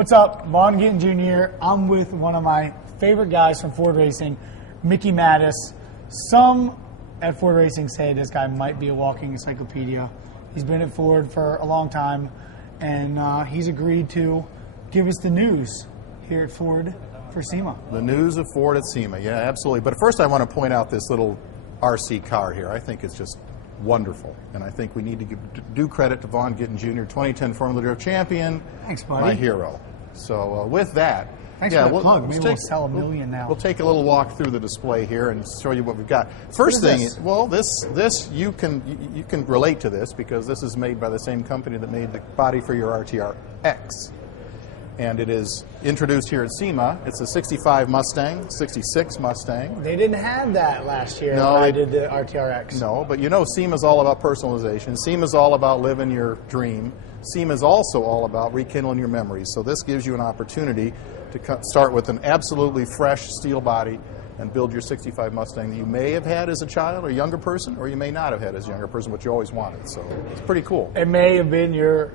What's up? Vaughn Gittin Jr. I'm with one of my favorite guys from Ford Racing, Mickey Matus. Some at Ford Racing say this guy might be a walking encyclopedia. He's been at Ford for a long time, and he's agreed to give us the news here at Ford for SEMA. The news of Ford at SEMA, yeah, absolutely. But first I want to point out this little RC car here. I think it's just wonderful, and I think we need to give due credit to Vaughn Gittin Jr., 2010 Formula Drift champion. Thanks, buddy. My hero. So with that, thanks for the plug. Maybe we'll sell $1 million now. We'll take a little walk through the display here and show you what we've got. First thing, well, this you can relate to this because this is made by the same company that made the body for your RTR X. And it is introduced here at SEMA. It's a 65 Mustang, 66 Mustang. They didn't have that last year no, when I did the RTRX. No, but you know SEMA's all about personalization. SEMA's all about living your dream. SEMA's also all about rekindling your memories. So this gives you an opportunity to start with an absolutely fresh steel body and build your 65 Mustang that you may have had as a child or younger person, or you may not have had as a younger person, but you always wanted. So it's pretty cool. It may have been your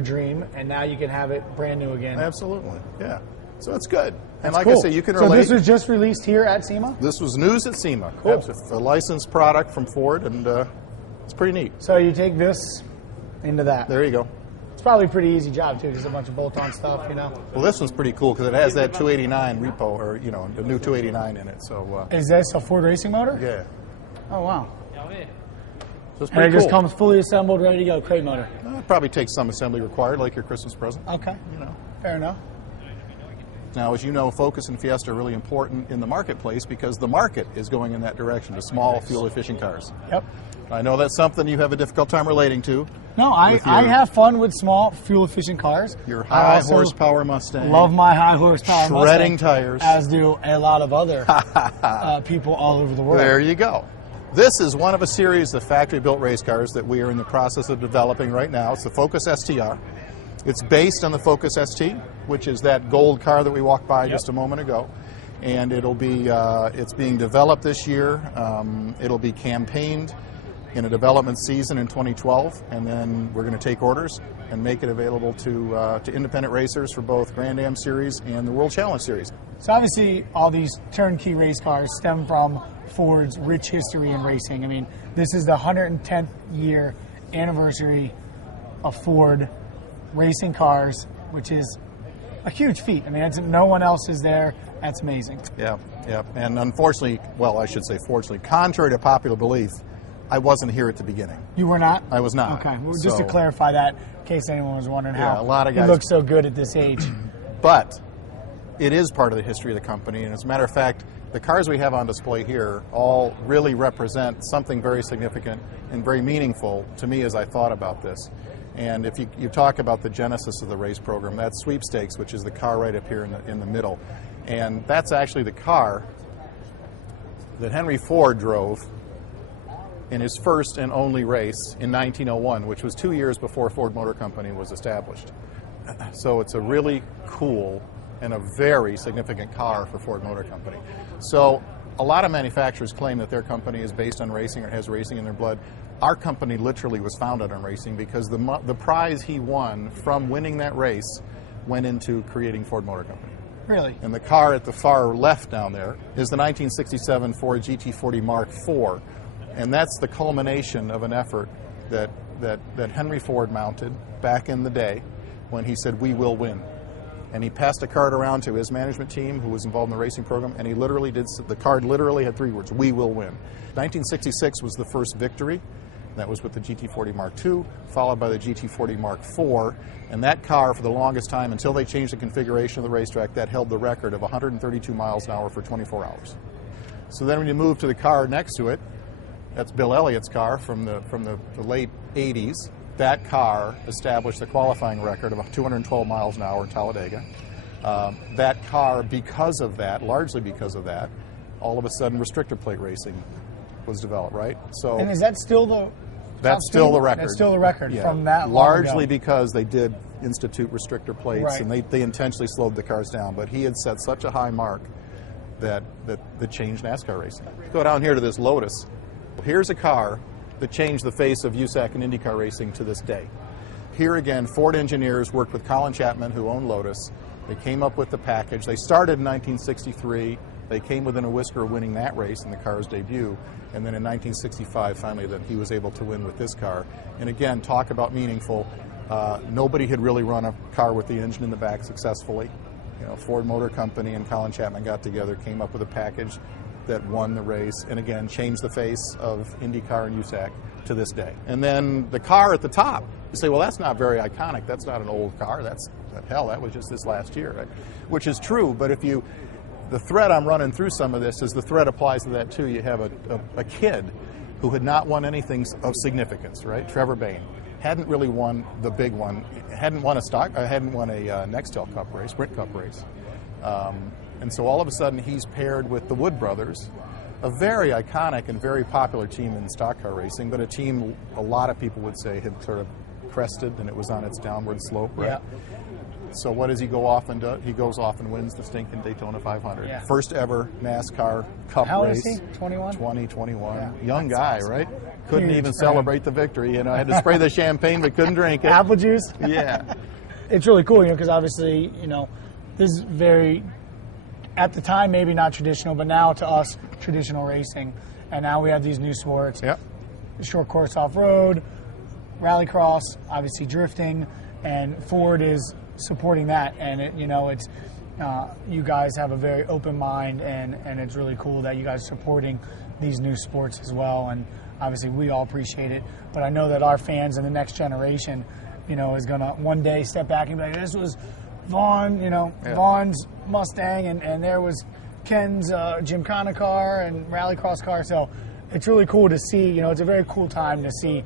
dream, and now you can have it brand new again. Absolutely, yeah. So it's good. And That's like cool. I say, you can relate. So this was just released here at SEMA? This was news at SEMA. Cool. It's a licensed product from Ford, and it's pretty neat. So you take this into that. There you go. It's probably a pretty easy job, too, just a bunch of bolt-on stuff, you know? Well, this one's pretty cool because it has that 289 repo, or, you know, the new 289 in it. So. Is this a Ford Racing motor? Yeah. Oh, wow. So it's And pretty it cool. just comes fully assembled, ready to go, crate motor? It probably takes some assembly required, like your Christmas present. Okay. You know. Fair enough. Now, as you know, Focus and Fiesta are really important in the marketplace because the market is going in that direction to small, fuel-efficient cars. Yep. I know that's something you have a difficult time relating to. No, I have fun with small, fuel-efficient cars. Your high-horsepower Mustang. Love my high-horsepower Mustang. Shredding tires. As do a lot of other people all over the world. There you go. This is one of a series of factory-built race cars that we are in the process of developing right now. It's the Focus STR. It's based on the Focus ST, which is that gold car that we walked by just a moment ago. And it'll be, it's being developed this year. It'll be campaigned in a development season in 2012, and then we're going to take orders and make it available to independent racers for both Grand Am Series and the World Challenge Series. So obviously all these turnkey race cars stem from Ford's rich history in racing. I mean, this is the 110th year anniversary of Ford racing cars, which is a huge feat. I mean, no one else is there. That's amazing. Yeah, yeah. And unfortunately, well, I should say fortunately, contrary to popular belief, I wasn't here at the beginning. You were not? I was not. Okay, well, just to clarify that, in case anyone was wondering how a lot of guys you look so good at this age. But it is part of the history of the company, and as a matter of fact, the cars we have on display here all really represent something very significant and very meaningful to me as I thought about this. And if you talk about the genesis of the race program, that's Sweepstakes, which is the car right up here in the middle. And that's actually the car that Henry Ford drove in his first and only race in 1901, which was 2 years before Ford Motor Company was established. So it's a really cool and a very significant car for Ford Motor Company. So a lot of manufacturers claim that their company is based on racing or has racing in their blood. Our company literally was founded on racing because the prize he won from winning that race went into creating Ford Motor Company. Really? And the car at the far left down there is the 1967 Ford GT40 Mark IV. And that's the culmination of an effort that Henry Ford mounted back in the day when he said, "We will win." And he passed a card around to his management team who was involved in the racing program, and he literally the card literally had 3 words, "We will win." 1966 was the first victory. That was with the GT40 Mark II, followed by the GT40 Mark IV. And that car, for the longest time, until they changed the configuration of the racetrack, that held the record of 132 miles an hour for 24 hours. So then when you move to the car next to it, that's Bill Elliott's car from the late 80s. That car established the qualifying record of 212 miles an hour in Talladega. That car, because of that, largely because of that, all of a sudden restrictor plate racing was developed, right? So, and is that still the... That's still the record. That's still the record from that long largely ago. Because they did institute restrictor plates, right. And they intentionally slowed the cars down. But he had set such a high mark that changed NASCAR racing. Go down here to this Lotus. Here's a car that changed the face of USAC and IndyCar racing to this day. here again, Ford engineers worked with Colin Chapman, who owned Lotus. They came up with the package. They started in 1963. They came within a whisker of winning that race in the car's debut. And then in 1965, finally, that he was able to win with this car. And again, talk about meaningful. Nobody had really run a car with the engine in the back successfully. You know, Ford Motor Company and Colin Chapman got together, came up with a package that won the race, and again, changed the face of IndyCar and USAC to this day. And then the car at the top, you say, well, that's not very iconic. That's not an old car. Hell, that was just this last year, right? Which is true, but if you, the thread I'm running through some of this is the thread applies to that too. You have a kid who had not won anything of significance, right? Trevor Bayne. Hadn't really won the big one. Hadn't won a Nextel Cup race, Sprint Cup race. And so all of a sudden he's paired with the Wood brothers, a very iconic and very popular team in stock car racing, but a team a lot of people would say had sort of crested and it was on its downward slope, right? Yeah. So what does he go off and do? He goes off and wins the stinking Daytona 500. Yeah. First ever NASCAR Cup race. How old is he? 21? 21. Yeah. Young That's guy, awesome. Right? Couldn't even celebrate the victory. You know, had to spray the champagne but couldn't drink it. Apple juice? Yeah. It's really cool, you know, because obviously, you know, this is very, at the time, maybe not traditional, but now to us, traditional racing. And now we have these new sports. Yep. Short course off-road, rallycross, obviously drifting, and Ford is supporting that. And, it's you guys have a very open mind, and it's really cool that you guys are supporting these new sports as well. And obviously we all appreciate it. But I know that our fans in the next generation, is going to one day step back and be like, this was Vaughn, Vaughn's Mustang, and there was Ken's Gymkhana car and rallycross car. So it's really cool to see, it's a very cool time to see,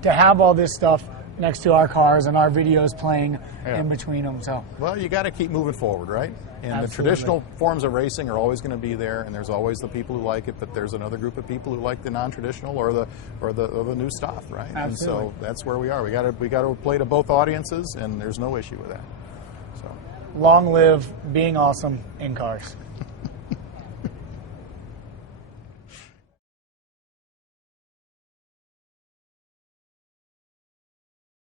to have all this stuff next to our cars and our videos playing in between them. So, well, you got to keep moving forward, right? And Absolutely. The traditional forms of racing are always going to be there, and there's always the people who like it, but there's another group of people who like the non-traditional or the new stuff, right? Absolutely. And so that's where we are. We got to play to both audiences, and there's no issue with that. So, long live being awesome in cars.